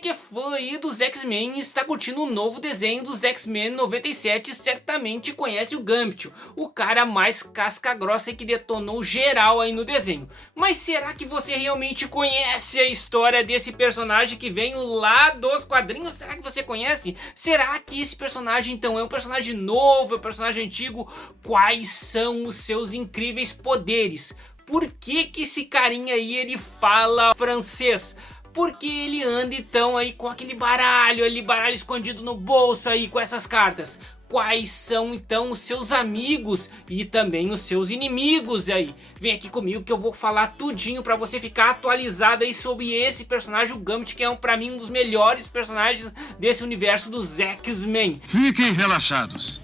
que é fã aí dos X-Men e está curtindo o novo desenho dos X-Men 97 certamente conhece o Gambit, o cara mais casca grossa que detonou geral aí no desenho. Mas será que você realmente conhece a história desse personagem que veio lá dos quadrinhos? Será que você conhece? Será que esse personagem então é um personagem novo, é um personagem antigo? Quais são os seus incríveis poderes? Por que esse carinha aí ele fala francês? Porque ele anda então aí com aquele baralho escondido no bolso aí com essas cartas. Quais são então os seus amigos e também os seus inimigos aí? Vem aqui comigo que eu vou falar tudinho pra você ficar atualizado aí sobre esse personagem, o Gambit, que é pra mim um dos melhores personagens desse universo dos X-Men. Fiquem relaxados.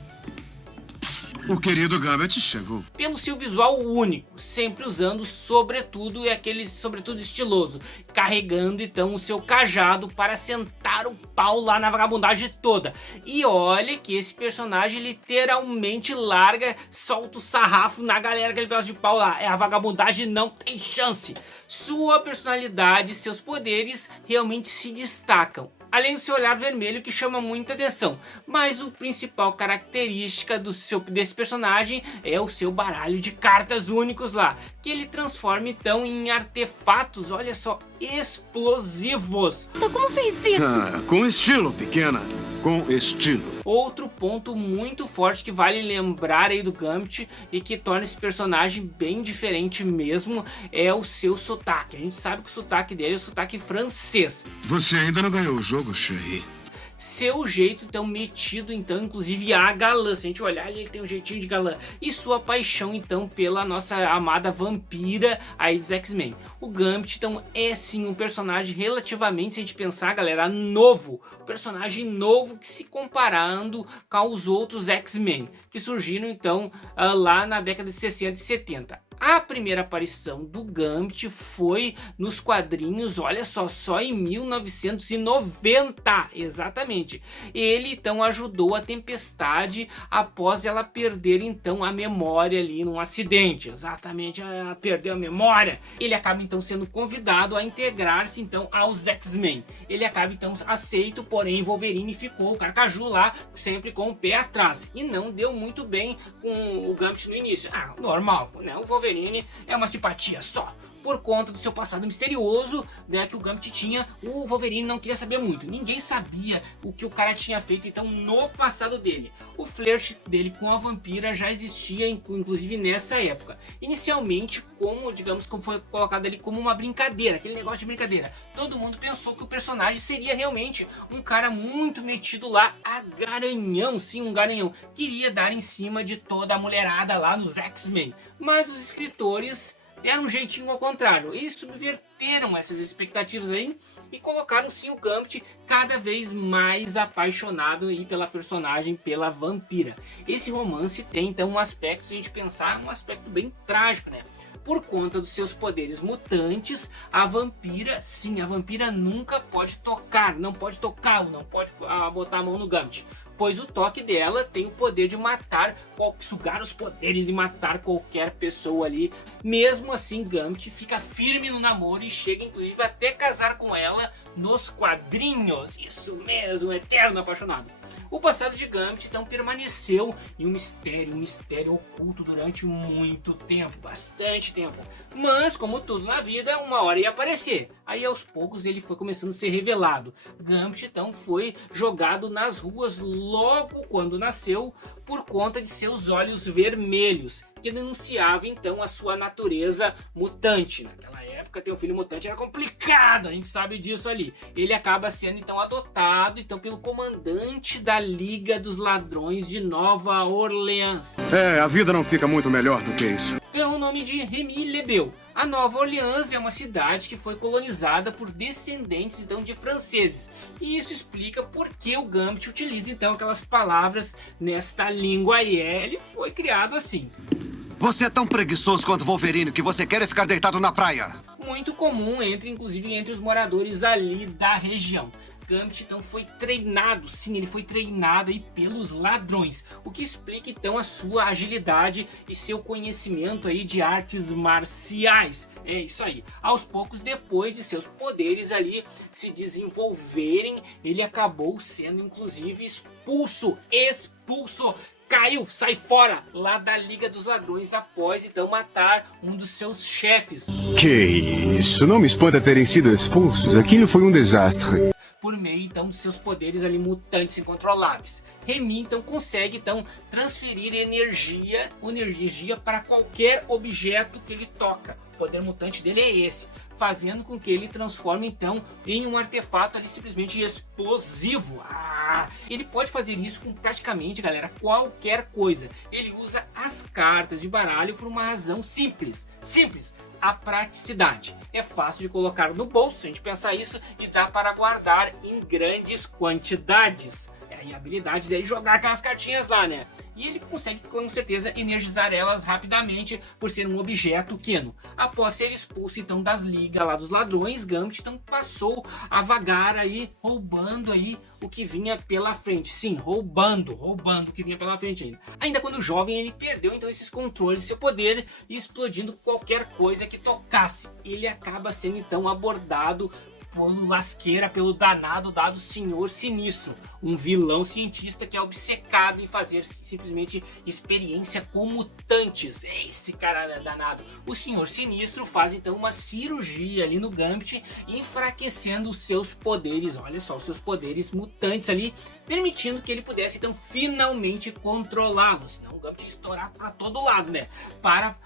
O querido Gambit chegou. Pelo seu visual único, sempre usando sobretudo e aquele sobretudo estiloso, carregando então o seu cajado para sentar o pau lá na vagabundagem toda. E olha que esse personagem literalmente larga, solta o sarrafo na galera que ele gosta de pau lá. A vagabundagem não tem chance. Sua personalidade e seus poderes realmente se destacam. Além do seu olhar vermelho que chama muita atenção, mas o principal característica desse personagem é o seu baralho de cartas únicos lá, que ele transforma então em artefatos, olha só, explosivos. Como fez isso? Com estilo, pequena. Com estilo. Outro ponto muito forte que vale lembrar aí do Gambit e que torna esse personagem bem diferente mesmo é o seu sotaque. A gente sabe que o sotaque dele é o sotaque francês. Você ainda não ganhou o jogo, Sherry. Seu jeito então metido então inclusive a galã, se a gente olhar ele tem um jeitinho de galã, e sua paixão então pela nossa amada vampira aí dos X-Men. O Gambit então é sim um personagem relativamente, se a gente pensar galera, novo, personagem novo que se comparando com os outros X-Men que surgiram então lá na década de 60 e 70. A primeira aparição do Gambit foi nos quadrinhos, olha só em 1990, exatamente. Ele então ajudou a Tempestade após ela perder então a memória ali num acidente, exatamente, ela perdeu a memória. Ele acaba então sendo convidado a integrar-se então aos X-Men. Ele acaba então aceito, porém Wolverine ficou o Carcaju lá, sempre com o pé atrás, e não deu muito bem com o Gambit no início. Normal, né? O Wolverine é uma simpatia só. Por conta do seu passado misterioso, né, que o Gambit tinha, o Wolverine não queria saber muito. Ninguém sabia o que o cara tinha feito então no passado dele. O flerte dele com a vampira já existia, inclusive nessa época. Inicialmente, como, digamos, como foi colocado ali como uma brincadeira, aquele negócio de brincadeira. Todo mundo pensou que o personagem seria realmente um cara muito metido lá a garanhão, sim, um garanhão. Queria dar em cima de toda a mulherada lá nos X-Men. Mas os escritores deram um jeitinho ao contrário. Eles subverteram essas expectativas aí e colocaram sim o Gambit cada vez mais apaixonado aí pela personagem, pela vampira. Esse romance tem então um aspecto, se a gente pensar, um aspecto bem trágico, né? Por conta dos seus poderes mutantes, a vampira, sim, a vampira nunca pode tocar, não pode tocá-lo, não pode botar a mão no Gambit. Pois o toque dela tem o poder de matar, sugar os poderes e matar qualquer pessoa ali. Mesmo assim, Gambit fica firme no namoro e chega inclusive até casar com ela nos quadrinhos. Isso mesmo, eterno apaixonado. O passado de Gambit então permaneceu em um mistério oculto durante muito tempo, bastante tempo. Mas, como tudo na vida, uma hora ia aparecer. Aí aos poucos ele foi começando a ser revelado. Gambit então foi jogado nas ruas logo quando nasceu por conta de seus olhos vermelhos, que denunciava então a sua natureza mutante. Naquela época ter um filho mutante era complicado, a gente sabe disso ali. Ele acaba sendo então adotado então pelo comandante da Liga dos Ladrões de Nova Orleans. A vida não fica muito melhor do que isso. Tem o nome de Remy Lebel. A Nova Orleans é uma cidade que foi colonizada por descendentes então de franceses. E isso explica por que o Gambit utiliza então aquelas palavras nesta língua aí. Ele foi criado assim. Você é tão preguiçoso quanto Wolverine que você quer ficar deitado na praia. Muito comum inclusive entre os moradores ali da região. Gambit então foi treinado, sim, ele foi treinado aí pelos ladrões, o que explica então a sua agilidade e seu conhecimento aí de artes marciais. É isso aí. Aos poucos, depois de seus poderes ali se desenvolverem, ele acabou sendo inclusive expulso, caiu, sai fora lá da Liga dos Ladrões após então matar um dos seus chefes. Que isso, não me espanta terem sido expulsos, aquilo foi um desastre. Por meio então dos seus poderes ali mutantes incontroláveis. Remy então consegue então transferir energia para qualquer objeto que ele toca. O poder mutante dele é esse, fazendo com que ele transforme então em um artefato ali simplesmente explosivo. Ele pode fazer isso com praticamente, galera, qualquer coisa. Ele usa as cartas de baralho por uma razão simples, a praticidade. É fácil de colocar no bolso, se a gente pensar isso, e dá para guardar em grandes quantidades. É a habilidade dele jogar aquelas cartinhas lá, né? E ele consegue com certeza energizar elas rapidamente por ser um objeto pequeno. Após ser expulso então das ligas lá dos ladrões, Gambit então passou a vagar aí, roubando aí o que vinha pela frente. Sim, roubando o que vinha pela frente ainda. Ainda quando jovem ele perdeu então esses controles, seu poder, explodindo qualquer coisa que tocasse. Ele acaba sendo então abordado pelo lasqueira, pelo danado dado Senhor Sinistro, um vilão cientista que é obcecado em fazer simplesmente experiência com mutantes. Esse cara é danado. O Senhor Sinistro faz então uma cirurgia ali no Gambit, enfraquecendo os seus poderes, olha só, os seus poderes mutantes ali, permitindo que ele pudesse então finalmente controlá-los. Senão o Gambit ia estourar para todo lado, né? Para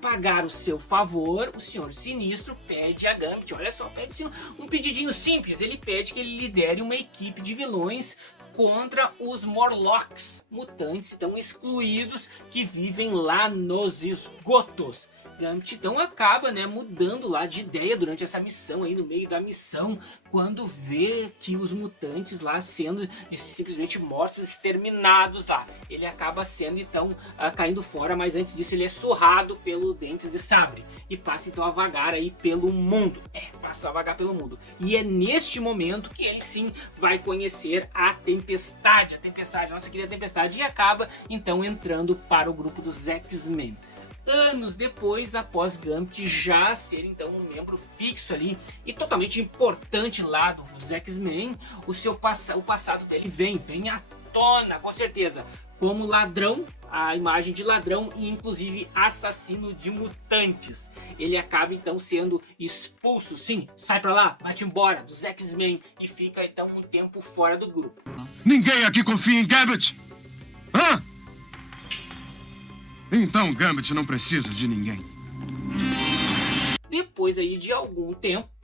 pagar o seu favor, o Senhor Sinistro pede a Gambit, olha só, pede um pedidinho simples. Ele pede que ele lidere uma equipe de vilões contra os Morlocks, mutantes então excluídos que vivem lá nos esgotos. Gambit então acaba, né, mudando lá de ideia durante essa missão aí, no meio da missão, quando vê que os mutantes lá sendo simplesmente mortos, exterminados lá. Ele acaba sendo então caindo fora, mas antes disso ele é surrado pelo Dentes de Sabre e passa então a vagar aí pelo mundo. Passa a vagar pelo mundo. E é neste momento que ele sim vai conhecer a Tempestade, nossa querida Tempestade, e acaba então entrando para o grupo dos X-Men. Anos depois, após Gambit já ser então um membro fixo ali e totalmente importante lá dos X-Men, o passado dele vem à tona, com certeza, como ladrão, a imagem de ladrão e inclusive assassino de mutantes. Ele acaba então sendo expulso, sim, sai pra lá, vai-te embora dos X-Men e fica então um tempo fora do grupo. Ninguém aqui confia em Gambit? Hã? Então Gambit não precisa de ninguém. Depois aí de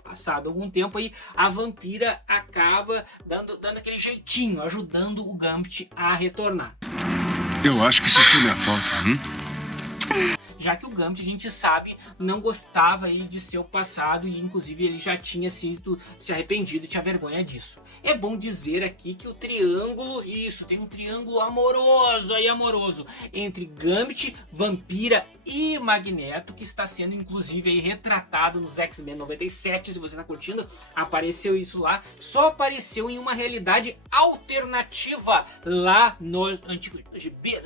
passado algum tempo aí, a vampira acaba dando aquele jeitinho, ajudando o Gambit a retornar. Eu acho que senti minha falta, Já que o Gambit, a gente sabe, não gostava aí de seu passado e inclusive ele já tinha se arrependido e tinha vergonha disso. É bom dizer aqui que o triângulo, tem um triângulo amoroso entre Gambit, Vampira e Magneto, que está sendo inclusive aí retratado nos X-Men 97, se você está curtindo, apareceu isso lá, só apareceu em uma realidade alternativa lá no antigo GB,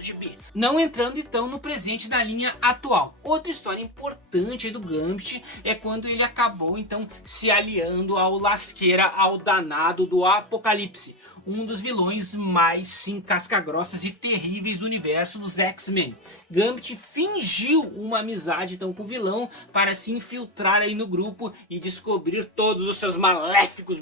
não entrando então no presente da linha atual. Outra história importante aí do Gambit é quando ele acabou então se aliando ao lasqueira, ao danado do Apocalipse, um dos vilões mais sim casca-grossas e terríveis do universo dos X-Men. Gambit fingiu uma amizade então com o vilão para se infiltrar aí no grupo e descobrir todos os seus maléficos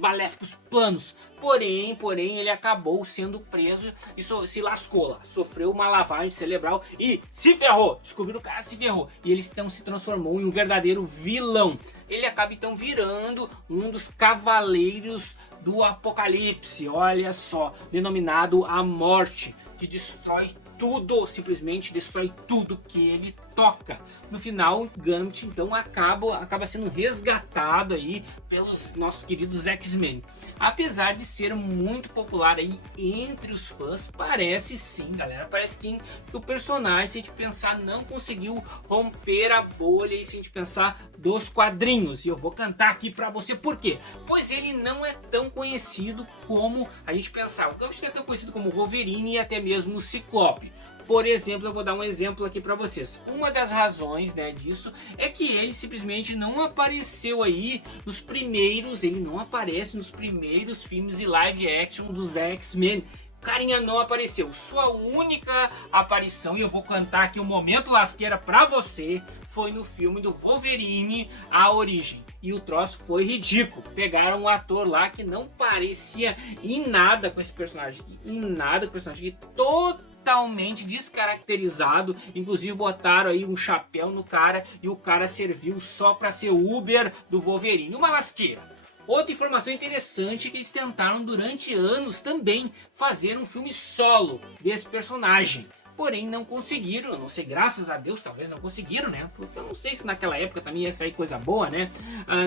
planos. Porém, ele acabou sendo preso e se lascou lá, sofreu uma lavagem cerebral e se ferrou. Descobriram o cara se ferrou e ele então se transformou em um verdadeiro vilão. Ele acaba então virando um dos cavaleiros do Apocalipse, olha só, denominado a Morte, que destrói tudo, simplesmente destrói tudo que ele toca. No final, Gambit então acaba sendo resgatado aí pelos nossos queridos X-Men. Apesar de ser muito popular aí entre os fãs, parece sim, galera, parece que o personagem, se a gente pensar, não conseguiu romper a bolha, e se a gente pensar, dos quadrinhos. E eu vou cantar aqui pra você por quê? Pois ele não é tão conhecido como a gente pensar. O Gambit não é tão conhecido como Wolverine e até mesmo o Ciclope. Por exemplo, eu vou dar um exemplo aqui para vocês. Uma das razões, né, disso é que ele simplesmente não apareceu aí nos primeiros, ele não aparece nos primeiros filmes de live action dos X-Men. Carinha não apareceu. Sua única aparição, e eu vou cantar aqui um momento lasqueira pra você, foi no filme do Wolverine, A Origem. E o troço foi ridículo. Pegaram um ator lá que não parecia em nada com esse personagem. Em nada com o personagem. Totalmente descaracterizado. Inclusive botaram aí um chapéu no cara e o cara serviu só pra ser Uber do Wolverine. Uma lasqueira. Outra informação interessante é que eles tentaram durante anos também fazer um filme solo desse personagem. Porém não conseguiram, eu não sei, graças a Deus talvez não conseguiram, né? Porque eu não sei se naquela época também ia sair coisa boa, né?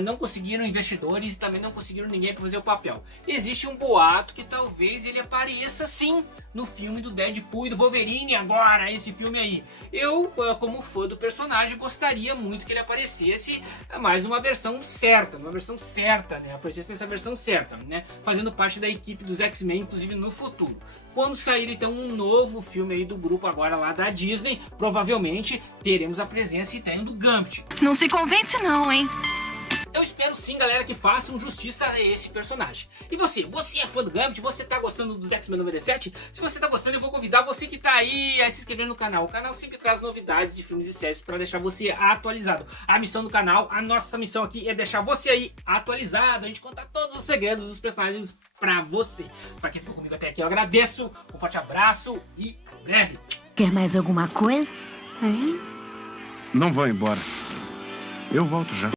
Não conseguiram investidores e também não conseguiram ninguém para fazer o papel. Existe um boato que talvez ele apareça sim no filme do Deadpool e do Wolverine agora, esse filme aí. Eu, como fã do personagem, gostaria muito que ele aparecesse mais numa versão certa, né? Aparecesse nessa versão certa, né? Fazendo parte da equipe dos X-Men, inclusive no futuro. Quando sair então um novo filme aí do grupo agora lá da Disney, provavelmente teremos a presença então do Gambit. Não se convence não, hein? Eu espero sim, galera, que façam justiça a esse personagem. E você é fã do Gambit? Você tá gostando dos X-Men 97? Se você tá gostando, eu vou convidar você que tá aí a se inscrever no canal. O canal sempre traz novidades de filmes e séries para deixar você atualizado. A missão do canal, a nossa missão aqui é deixar você aí atualizado. A gente conta todos os segredos dos personagens pra você. Pra quem ficou comigo até aqui, eu agradeço. Um forte abraço e até breve. Quer mais alguma coisa? Hein? Não vá embora. Eu volto já.